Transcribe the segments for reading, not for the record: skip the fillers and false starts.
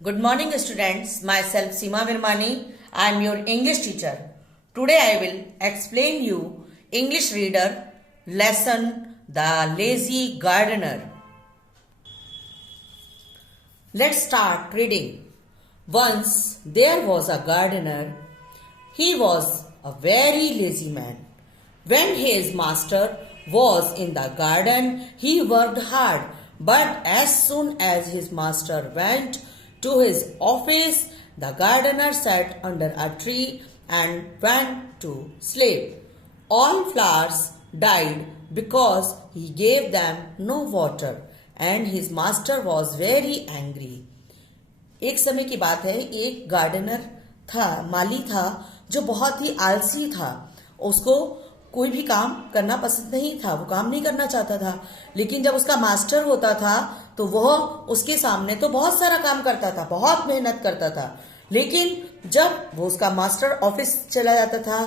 Good morning, students. Myself Seema Virmani. I am your English teacher. Today I will explain you English reader lesson The Lazy Gardener. Let's start reading. Once there was a gardener. He was a very lazy man. When his master was in the garden, he worked hard. But as soon as his master went to his office, the gardener sat under a tree and went to sleep. All flowers died because he gave them no water, and his master was very angry. एक समय की बात है, एक gardener था, माली था, जो बहुत ही आलसी था. उसको कोई भी काम करना पसंद नहीं था, वो काम नहीं करना चाहता था. लेकिन जब उसका मास्टर होता था तो वह उसके सामने तो बहुत सारा काम करता था, बहुत मेहनत करता था. लेकिन जब वो उसका मास्टर ऑफिस चला जाता था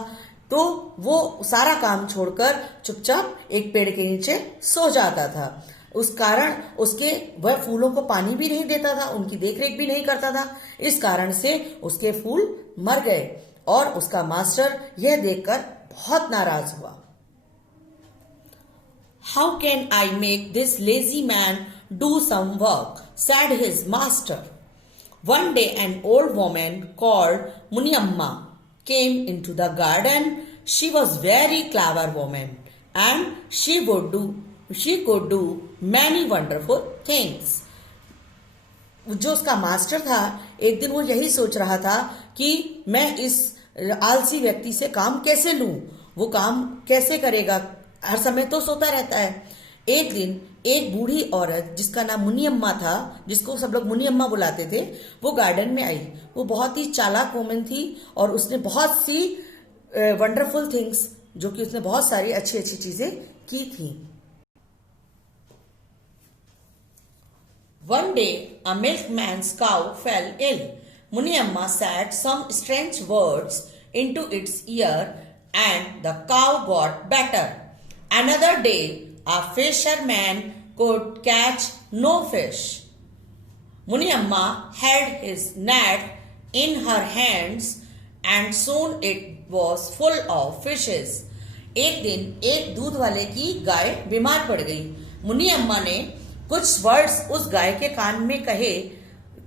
तो वो सारा काम छोड़कर चुपचाप एक पेड़ के नीचे सो जाता था. उस कारण उसके वह फूलों को पानी भी नहीं देता था, उनकी देखरेख भी नहीं करता था. इस कारण से उसके फूल मर गए और उसका मास्टर यह देखकर बहुत नाराज हुआ. How can I make this lazy man do some work? Said his master. One day an old woman called Muniamma came into the garden. She was very clever woman and she could do many wonderful things. जो उसका master था, एक दिन वो यही सोच रहा था कि मैं इस आलसी व्यक्ति से काम कैसे लूं, वो काम कैसे करेगा, हर समय तो सोता रहता है. एक दिन एक बूढ़ी औरत जिसका नाम मुनियम्मा था, जिसको सब लोग मुनियम्मा बुलाते थे, वो गार्डन में आई. वो बहुत ही चालाक वुमन थी और उसने बहुत सी वंडरफुल थिंग्स, जो कि उसने बहुत सारी अच्छी अच्छी चीजें की थी. One day, a milkman's cow fell ill. Muniamma said some strange words into its ear and the cow got better. Another day, a fisherman could catch no fish. Muniamma held his net in her hands and soon it was full of fishes. एक दिन एक दूध वाले की गाय बीमार पड़ गई. मुनियम्मा ने कुछ वर्ड्स उस गाय के कान में कहे,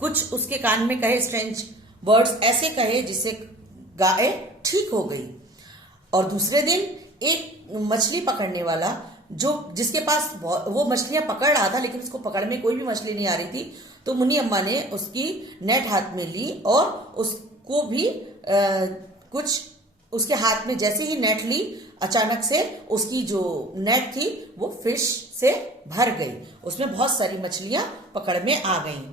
कुछ उसके कान में कहे, स्ट्रेंज वर्ड्स ऐसे कहे जिससे गाय ठीक हो गई. और दूसरे दिन एक मछली पकड़ने वाला, जो जिसके पास वो मछलियां पकड़ रहा था लेकिन उसको पकड़ में कोई भी मछली नहीं आ रही थी, तो मुनि अम्मा ने उसकी नेट हाथ में ली और उसको भी कुछ उसके हाथ में जैसे ही नेट ली, अचानक से उसकी जो नेट थी वो फिश से भर गई. उसमें बहुत सारी मछलियां पकड़ में आ गईं.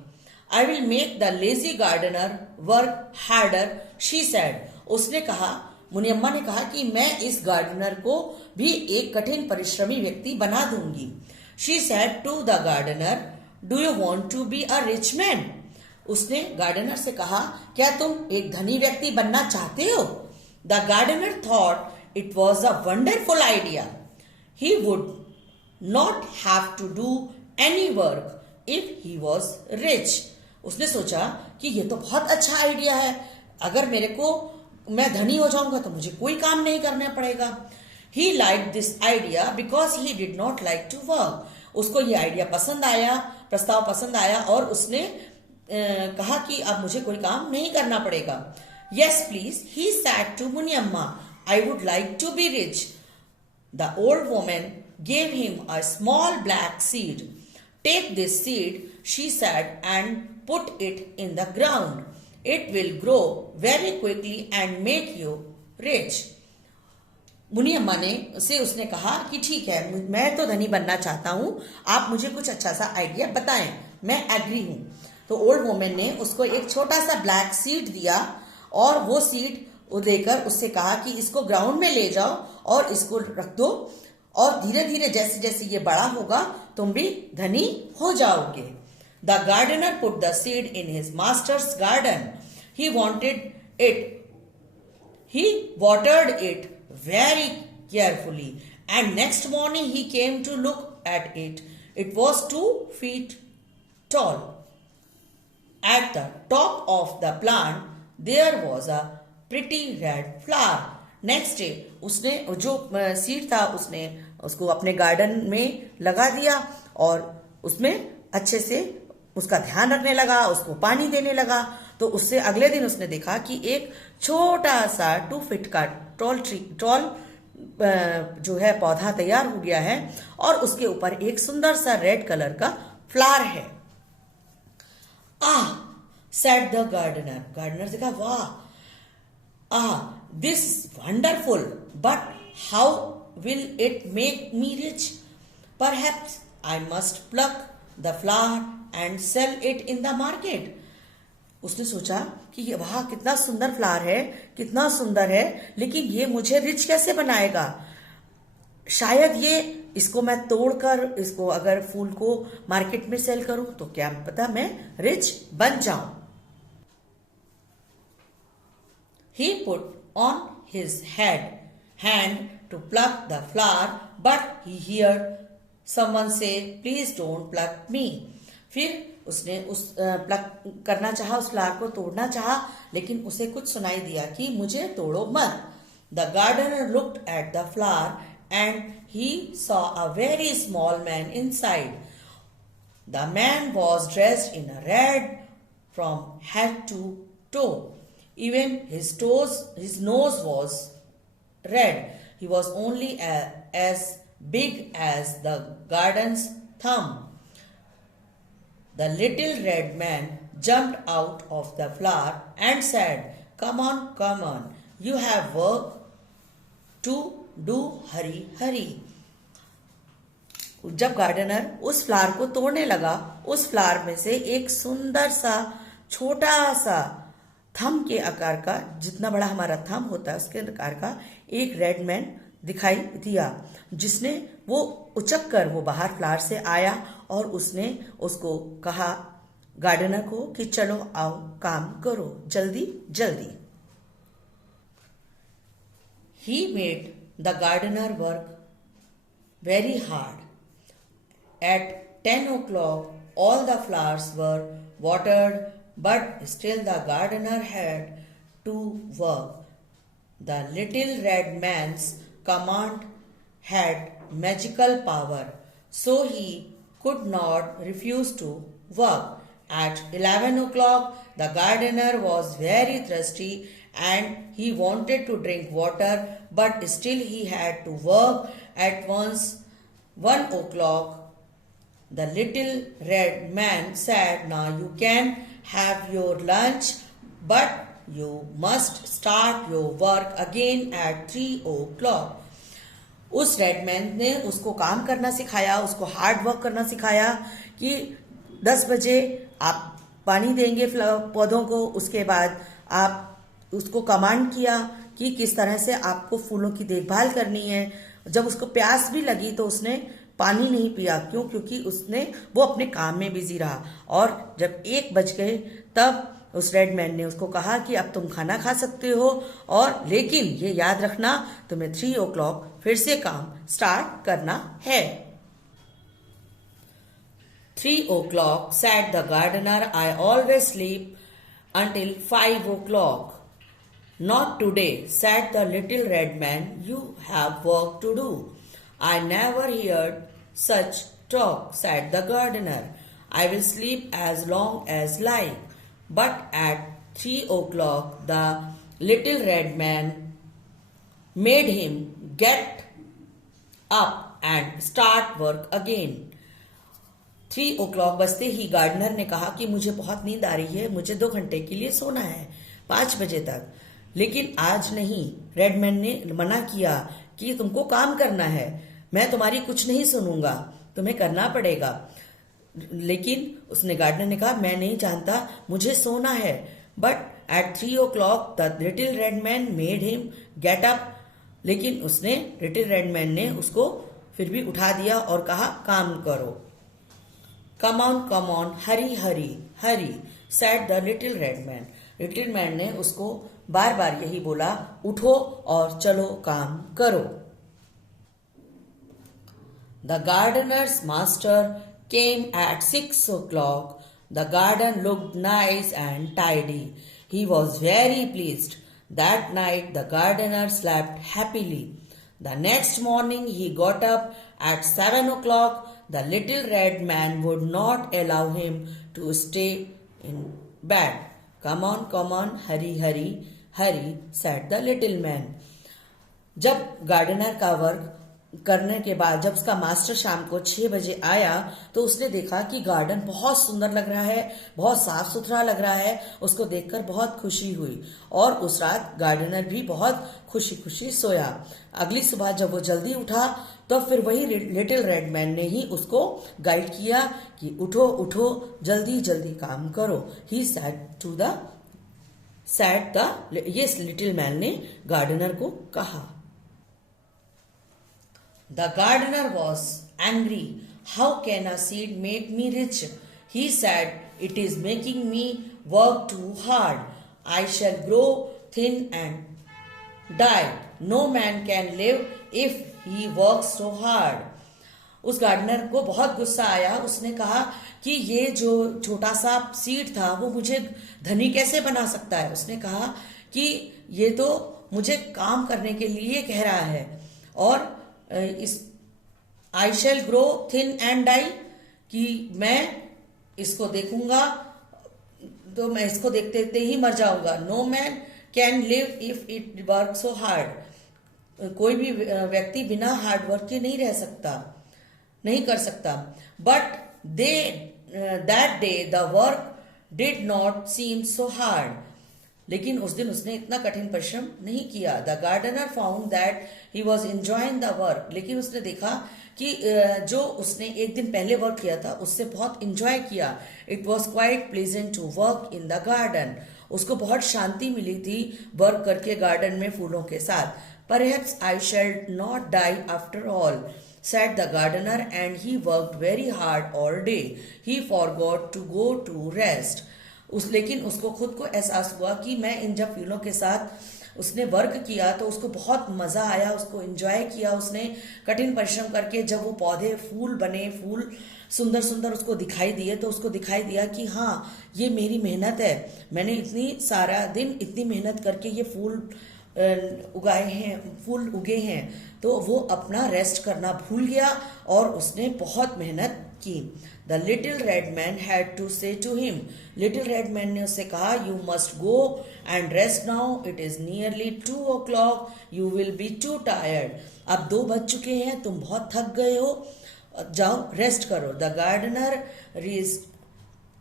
I will make the lazy gardener work harder, she said. उसने कहा, मुनियम्मा ने कहा कि मैं इस गार्डनर को भी एक कठिन परिश्रमी व्यक्ति बना दूंगी. She said to the gardener, do you want to be a rich man? उसने गार्डनर से कहा, क्या तुम एक धनी व्यक्ति बनना चाहते हो? The gardener thought it was a wonderful idea. He would not have to do any work if he was rich. उसने सोचा कि ये तो बहुत अच्छा आइडिया है. अगर मैं धनी हो जाऊंगा तो मुझे कोई काम नहीं करना पड़ेगा. He liked this idea because he did not like to work. उसको ये आइडिया पसंद आया, प्रस्ताव पसंद आया और उसने कहा कि अब मुझे कोई काम नहीं करना पड़ेगा. Yes, please, he said to Muniamma, I would like to be rich. The old woman gave him a small black seed. Take this seed, she said, and put it in the ground. It will grow very quickly and make you rich. मुनियम्मा ने उसने कहा कि ठीक है, मैं तो धनी बनना चाहता हूं, आप मुझे कुछ अच्छा सा आइडिया बताएं, मैं एग्री हूं. तो ओल्ड वुमन ने उसको एक छोटा सा ब्लैक सीड दिया और वो सीड देकर उससे कहा कि इसको ग्राउंड में ले जाओ और इसको रख दो और धीरे धीरे जैसे जैसे ये बड़ा होगा तुम भी धनी हो जाओगे. The gardener put the seed in his master's garden. He watered it very carefully and next morning he came to look at it. It was 2 feet tall At the top of the plant there was a pretty red flower. Next day उसने जो seed था उसने उसको अपने garden में लगा दिया और उसमें अच्छे से उसका ध्यान रखने लगा, उसको पानी देने लगा। तो उससे अगले दिन उसने देखा कि एक छोटा सा 2 फीट का टॉल जो है पौधा तैयार हो गया है और उसके ऊपर एक सुंदर सा रेड कलर का फ्लावर है। सेड द गार्डनर, गार्डनर से कहा वाह, this wonderful, but how will it make me rich? Perhaps I must pluck the flower and sell it in the market. उसने सोचा कि ये वाह कितना सुंदर फ्लावर है, कितना सुंदर है, लेकिन ये मुझे रिच कैसे बनाएगा? शायद ये इसको मैं तोड़कर इसको अगर फूल को मार्केट में सेल करूं तो क्या पता मैं रिच बन जाऊं। He put on his hand to pluck the flower, but he heard someone say, "Please don't pluck me." फिर उसने उस प्लक करना चाहा, उस फ्लावर को तोड़ना चाहा, लेकिन उसे कुछ सुनाई दिया कि मुझे तोड़ो मत। The gardener looked at the flower and he saw a very small man inside. The man was dressed in a red from head to toe. Even his nose was red. He was only as big as the garden's thumb. The little red man jumped out of the flower and said, come on, you have work to do, hurry, hurry. जब gardener उस flower को तोड़ने लगा, उस flower में से एक सुंदर सा छोटा सा थम के आकार का, जितना बड़ा हमारा थम होता है उसके आकार का एक रेड मैन दिखाई दिया, जिसने वो उचक कर वो बाहर फ्लावर से आया और उसने उसको कहा गार्डनर को कि चलो आओ काम करो जल्दी जल्दी। He made the gardener work very hard. At 10 o'clock all the flowers were watered, but still the gardener had to work. The little red man's command had magical power, so he could not refuse to work. At 11 o'clock the gardener was very thirsty and he wanted to drink water, but still he had to work. At 1 o'clock the little red man said, now you can have your lunch, but you must start your work again at 3 o'clock. उस red man ने उसको काम करना सिखाया, उसको hard work करना सिखाया कि 10 बजे आप पानी देंगे पौधों को, उसके बाद आप उसको कमांड किया कि किस तरह से आपको फूलों की देखभाल करनी है। जब उसको प्यास भी लगी तो उसने पानी नहीं पिया, क्योंकि उसने वो अपने काम में बिजी रहा। और जब 1 बज गए तब उस रेड मैन ने उसको कहा कि अब तुम खाना खा सकते हो, और लेकिन ये याद रखना तुम्हें 3 o'clock फिर से काम स्टार्ट करना है। 3 o'clock said the gardener, I always sleep until 5 o'clock. Not today, said the little red man, you have work to do. I never heard such talk, said the gardener. I will sleep as long as like. But at 3 o'clock the little red man made him get up and start work again. 3 o'clock बजते ही gardener ने कहा कि मुझे बहुत नींद आ रही है, मुझे 2 घंटे के लिए सोना है 5 बजे तक। लेकिन आज नहीं, रेडमैन ने मना किया कि तुमको काम करना है, मैं तुम्हारी कुछ नहीं सुनूंगा, तुम्हें करना पड़ेगा। लेकिन उसने गार्डनर ने कहा मैं नहीं जानता, मुझे सोना है। But at 3 o'clock the little red man made him get up. लेकिन उसने लिटिल रेड मैन ने उसको फिर भी उठा दिया और कहा काम करो। Come on Hari Hari Hari said the little red man. Little man ने उसको बार बार यही बोला, उठो और चलो काम करो। The Gardner's master came at 6 o'clock. The garden looked nice and tidy. He was very pleased. That night the gardener slept happily. The next morning he got up at 7 o'clock. The little red man would not allow him to stay in bed. Come on, hurry, hurry, said the little man. जब gardener का work करने के बाद जब उसका master शाम को 6 बजे आया तो उसने देखा कि गार्डन बहुत सुंदर लग रहा है, बहुत साफ सुथरा लग रहा है। उसको देखकर बहुत खुशी हुई और उस रात गार्डनर भी बहुत खुशी खुशी सोया। अगली सुबह जब वो जल्दी उठा तो फिर वही लिटिल रेड मैन ने ही उसको गाइड किया कि उठो उठो, जल्दी जल्दी काम करो। ही ये लिटिल मैन ने गार्डनर को कहा। The gardener was angry. How can a seed make me rich? He said, it is making me work too hard. I shall grow thin and die. No man can live if he works so hard. उस gardener को बहुत गुस्सा आया। उसने कहा कि ये जो छोटा सा सीड था वो मुझे धनी कैसे बना सकता है। उसने कहा कि ये तो मुझे काम करने के लिए कह रहा है और इस आई शैल ग्रो थिन एंड डाई कि मैं इसको देखूंगा तो मैं इसको देखते देखते ही मर जाऊंगा। No man can live if it work so hard. कोई भी व्यक्ति बिना हार्ड वर्क के नहीं रह सकता, नहीं कर सकता। But that day the work did not seem so hard. लेकिन उस दिन उसने इतना कठिन परिश्रम नहीं किया। The gardener found that he was enjoying the work. लेकिन उसने देखा कि जो उसने एक दिन पहले वर्क किया था उससे बहुत इंजॉय किया। It was quite pleasant to work in the garden. उसको बहुत शांति मिली थी वर्क करके गार्डन में फूलों के साथ। Perhaps I shall not die after all, said the gardener, and he worked very hard all day. He forgot to go to rest. लेकिन उसको खुद को एहसास हुआ कि मैं इन जब फूलों के साथ उसने वर्क किया तो उसको बहुत मजा आया, उसको एंजॉय किया उसने कठिन परिश्रम करके। जब वो पौधे फूल बने, फूल सुंदर सुंदर उसको दिखाई दिए तो उसको दिखाई दिया कि हाँ ये मेरी मेहनत है, मैंने इतनी सारा दिन इतनी मेहनत करके ये फूल उगाए हैं, फूल उगे हैं। तो वो अपना रेस्ट करना भूल गया और उसने बहुत मेहनत की। The little red man had to say to him. Little red man ने उससे कहा, you must go and rest now, it is nearly 2 o'clock, you will be too tired. अब 2 बज चुके हैं, तुम बहुत थक गए हो, जाओ रेस्ट करो। The gardener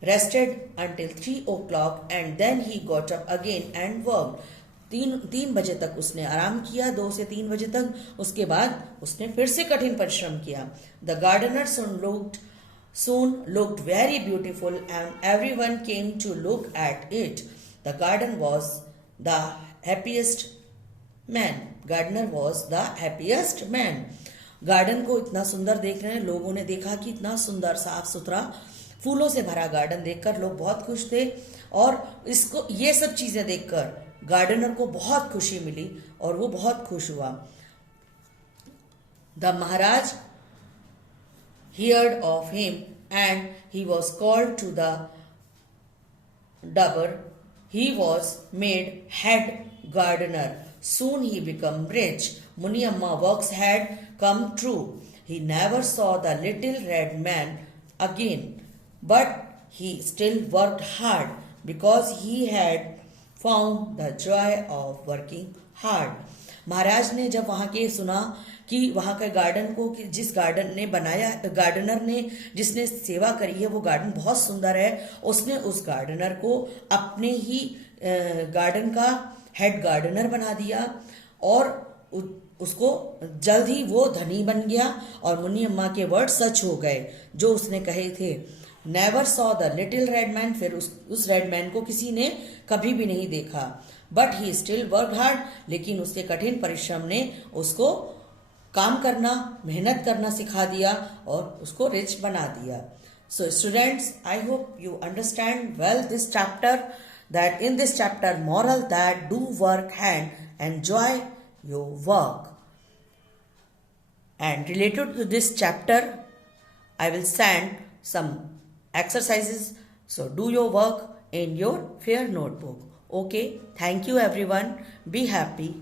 rested until 3 o'clock and then he got up again and worked. 3 बजे तक उसने आराम किया, 2 से 3 बजे तक। उसके बाद उसने फिर से कठिन परिश्रम किया। The gardener soon looked very beautiful and everyone came to look at it. The garden was the happiest man. Gardener was the happiest man. Garden को इतना सुंदर देख रहे हैं, लोगों ने देखा कि इतना सुंदर साफ सुथरा फूलों से भरा गार्डन देखकर लोग बहुत खुश थे और इसको ये सब चीजें देखकर गार्डनर को बहुत खुशी मिली और वो बहुत खुश हुआ। The Maharaj heard of him and he was called to the Dabur. He was made head gardener. Soon he became rich. Muniamma works had come true. He never saw the little red man again, but he still worked hard because he had found the joy of working hard. महाराज ने जब वहां के सुना कि वहां के garden को कि जिस गार्डन ने बनाया, गार्डनर ने जिसने सेवा करी है वो गार्डन बहुत सुंदर है, उसने उस गार्डनर को अपने ही गार्डन का हेड गार्डनर बना दिया और उसको जल्द ही वो धनी बन गया। और मुन्नी अम्मा के वर्ड सच हो गए जो उसने कहे थे। Never saw the little red man, फिर उस रेड मैन को किसी ने कभी भी नहीं देखा। But he still work hard, लेकिन उसके कठिन परिश्रम ने उसको काम करना, मेहनत करना सिखा दिया और उसको रिच बना दिया। So students, I hope you understand well this chapter, that in this chapter moral that do work and enjoy your work. And related to this chapter, I will send some exercises So do your work in your fair notebook. Okay, thank you everyone. Be happy.